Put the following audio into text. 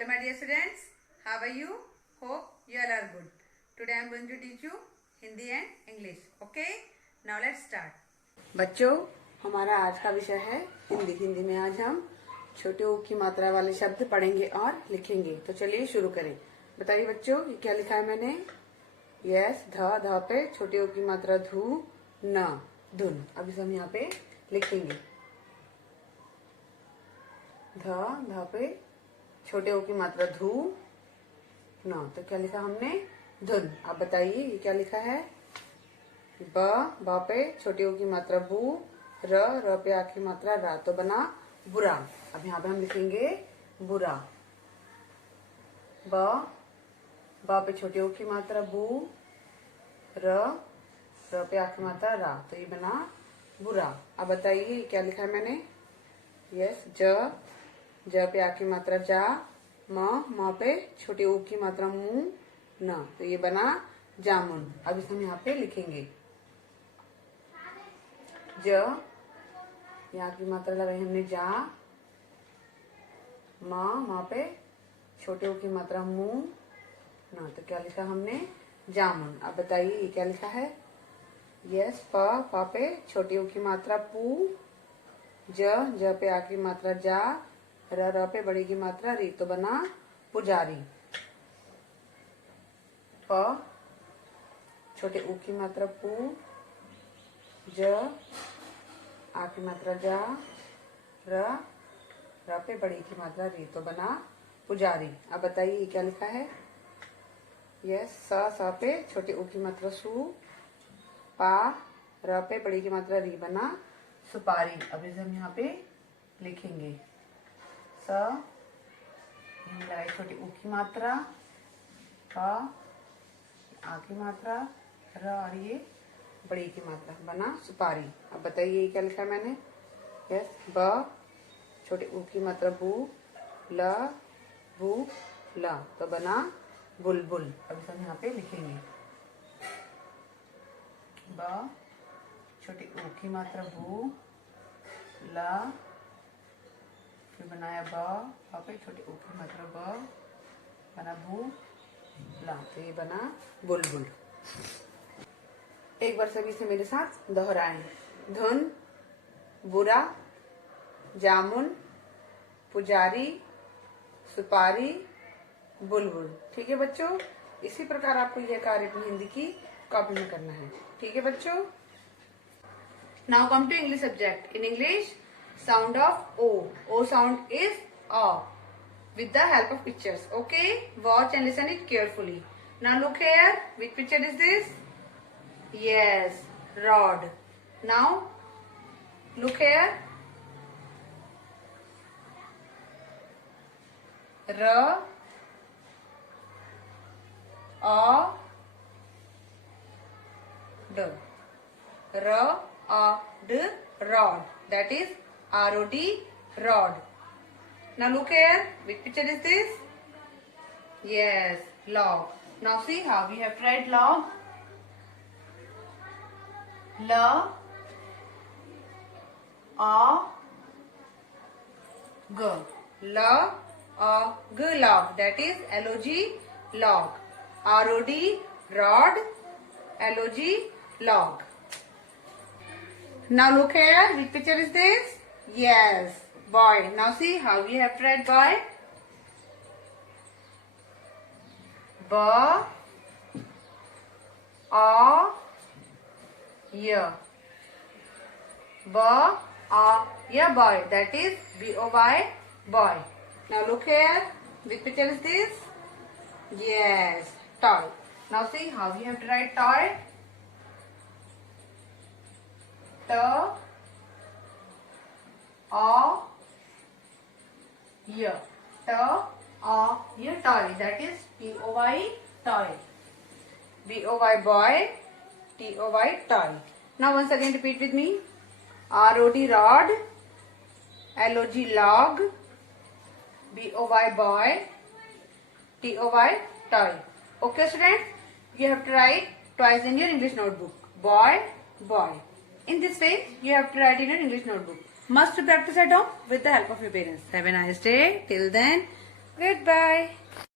Hello my dear students, how are you? Hope you all are good. Today I am going to teach you Hindi and English. Okay? Now let's start. बच्चों, हमारा आज का विषय है हिंदी। हिंदी में आज हम छोटे ऊ की मात्रा वाले शब्द पढ़ेंगे और लिखेंगे। तो चलिए शुरू करें। बताइए बच्चों, ये क्या लिखा है मैंने? यस, ध पे छोटे ऊ की मात्रा धू, न, धुन। अब इसे हम यहाँ पे लिखेंगे। ध पे छोटे ऊ की मात्रा धू, न, तो क्या लिखा हमने? धुन। अब बताइए ये क्या लिखा है? ब पे छोटे ऊ की मात्रा बू, र पे आ की मात्रा रा, तो बना बुरा। अब यहाँ पे हम लिखेंगे बुरा। ब पे छोटे ऊ की मात्रा बू, र पे आ की मात्रा रा, तो ये बना बुरा। अब बताइए ये क्या लिखा है मैंने? यस, ज पे आ की मात्रा जा, म पे छोटे ऊ की मात्रा मु, न, तो ये बना जामुन। अब इसे हम यहाँ पे लिखेंगे। यहाँ की मात्रा लगाई हमने जा, म पे छोटे ऊ की मात्रा मु, न, तो क्या लिखा हमने? जामुन। अब बताइए ये क्या लिखा है? यस, प पे छोटे ऊ की मात्रा पू, ज पे आ की मात्रा जा, र पे बड़ी की मात्रा री, तो बना पुजारी। प छोटे ऊ की मात्रा पू, ज आ की मात्रा जा, र पे बड़ी की मात्रा री, तो बना पुजारी। अब बताइए ये क्या लिखा है? यस, स पे छोटे ऊ की मात्रा सु, पा र पे बड़ी की मात्रा री, बना सुपारी। अब इसे हम यहाँ पे लिखेंगे। स लगाई छोटी ऊ की मात्रा, प आ की मात्रा, र और ये बड़ी की मात्रा, बना सुपारी। अब बताइए ये क्या लिखा है मैंने? यस, ब छोटे ऊ की मात्रा बू, ल बू ल, तो बना बुलबुल। अब इसे हम यहाँ पे लिखेंगे। ब छोटे ऊ की मात्रा बू, ल, फिर बनाया ब पे छोटे ऊ की मात्रा ब, बना बू ला, तो ये बना बुलबुल। एक बार सभी से मेरे साथ दोहराएं। धुन, बुरा, जामुन, पुजारी, सुपारी, बुलबुल। ठीक है बच्चों, इसी प्रकार आपको यह कार्य अपनी हिंदी की कॉपी में करना है। ठीक है बच्चों। Now come to English subject. In English, sound of O. O sound is A with the help of pictures. Okay? Watch and listen it carefully. Now look here. Which picture is this? Yes, rod. Now look here. R, A, D. R, A, D, rod. That is R-O-D, rod. Now look here. Which picture is this? Yes, log. Now see how we have tried log. L, A, G. L, A, G, log. That is L-O-G, log. R-O-D, rod. L-O-G, log. Now look here. Which picture is this? Yes, boy. Now see how we have tried boy. B, A, Y. B, A, Y, boy. That is B-O-Y, boy. Now look here. Which picture is this? Yes, toy. Now see how we have tried toy. T, A, Y. T, A, Y, toy. That is T-O-Y, toy. B-O-Y, boy. T-O-Y, toy. Now once again repeat with me. R-O-D, rod. L-O-G, log. B-O-Y, boy. T-O-Y, toy. Okay students, you have to write twice in your English notebook. Boy, boy. In this way, you have to write in your English notebook. Must practice at home with the help of your parents. Have a nice day. Till then, good bye.